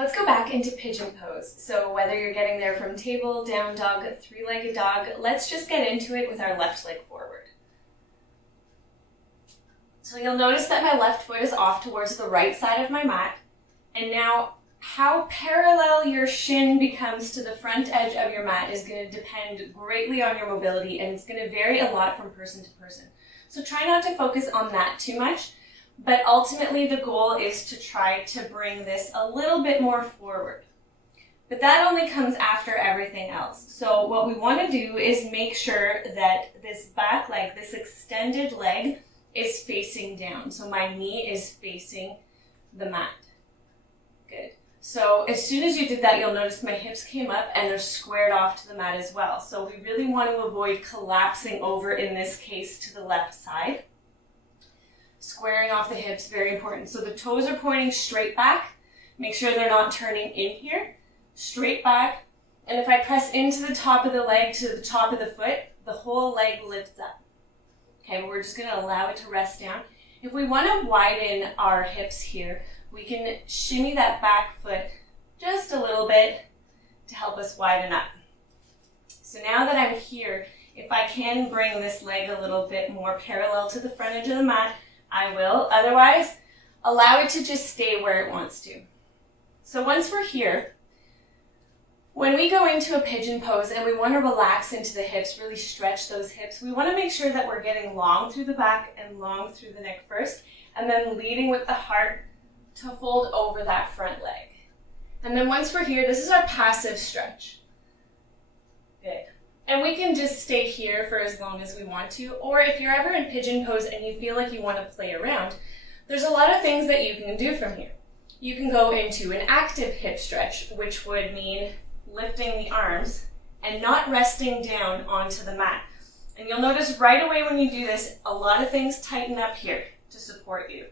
Let's go back into pigeon pose. So whether you're getting there from table, down dog, three-legged dog, let's just get into it with our left leg forward. So you'll notice that my left foot is off towards the right side of my mat. And now how parallel your shin becomes to the front edge of your mat is going to depend greatly on your mobility, and it's going to vary a lot from person to person. So try not to focus on that too much. But ultimately the goal is to try to bring this a little bit more forward. But that only comes after everything else. So what we want to do is make sure that this back leg, this extended leg, is facing down. So my knee is facing the mat. Good. So as soon as you did that, you'll notice my hips came up and they're squared off to the mat as well. So we really want to avoid collapsing over, in this case, to the left side. Squaring off the hips, very important. So the toes are pointing straight back. Make sure they're not turning in here. Straight back. And if I press into the top of the leg to the top of the foot, the whole leg lifts up. Okay, we're just going to allow it to rest down. If we want to widen our hips here, we can shimmy that back foot just a little bit to help us widen up. So now that I'm here, if I can bring this leg a little bit more parallel to the front edge of the mat, I will. Otherwise, allow it to just stay where it wants to. So once we're here, when we go into a pigeon pose and we want to relax into the hips, really stretch those hips, we want to make sure that we're getting long through the back and long through the neck first, and then leading with the heart to fold over that front leg. And then once we're here, this is our passive stretch. Good. And we can just stay here for as long as we want to, or if you're ever in pigeon pose and you feel like you want to play around, there's a lot of things that you can do from here. You can go into an active hip stretch, which would mean lifting the arms and not resting down onto the mat. And you'll notice right away when you do this, a lot of things tighten up here to support you.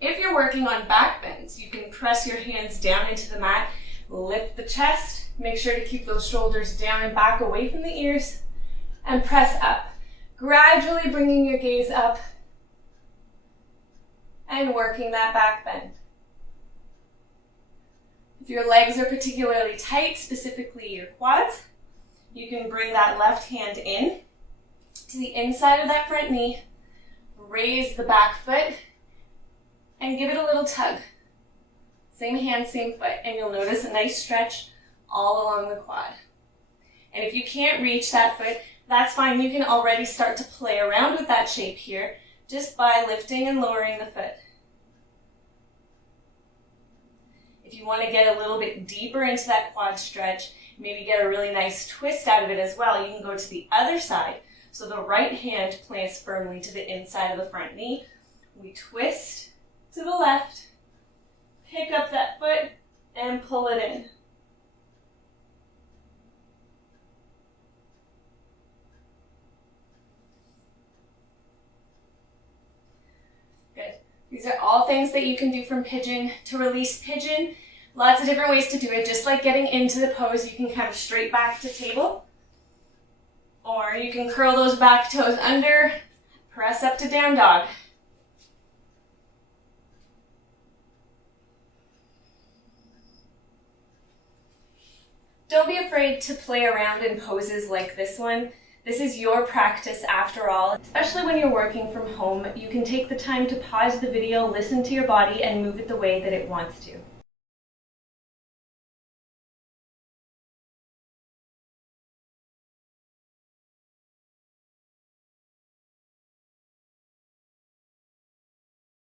If you're working on back bends, you can press your hands down into the mat, lift the chest, make sure to keep those shoulders down and back away from the ears, and press up. Gradually bringing your gaze up and working that back bend. If your legs are particularly tight, specifically your quads, you can bring that left hand in to the inside of that front knee, raise the back foot, and give it a little tug. Same hand, same foot, and you'll notice a nice stretch all along the quad. And if you can't reach that foot, that's fine. You can already start to play around with that shape here just by lifting and lowering the foot. If you want to get a little bit deeper into that quad stretch, maybe get a really nice twist out of it as well, you can go to the other side. So the right hand plants firmly to the inside of the front knee. We twist to the left, pick up that foot, and pull it in. Good. These are all things that you can do from pigeon to release pigeon. Lots of different ways to do it. Just like getting into the pose, you can come straight back to table, or you can curl those back toes under, press up to down dog. Don't be afraid to play around in poses like this one. This is your practice after all. Especially when you're working from home, you can take the time to pause the video, listen to your body, and move it the way that it wants to.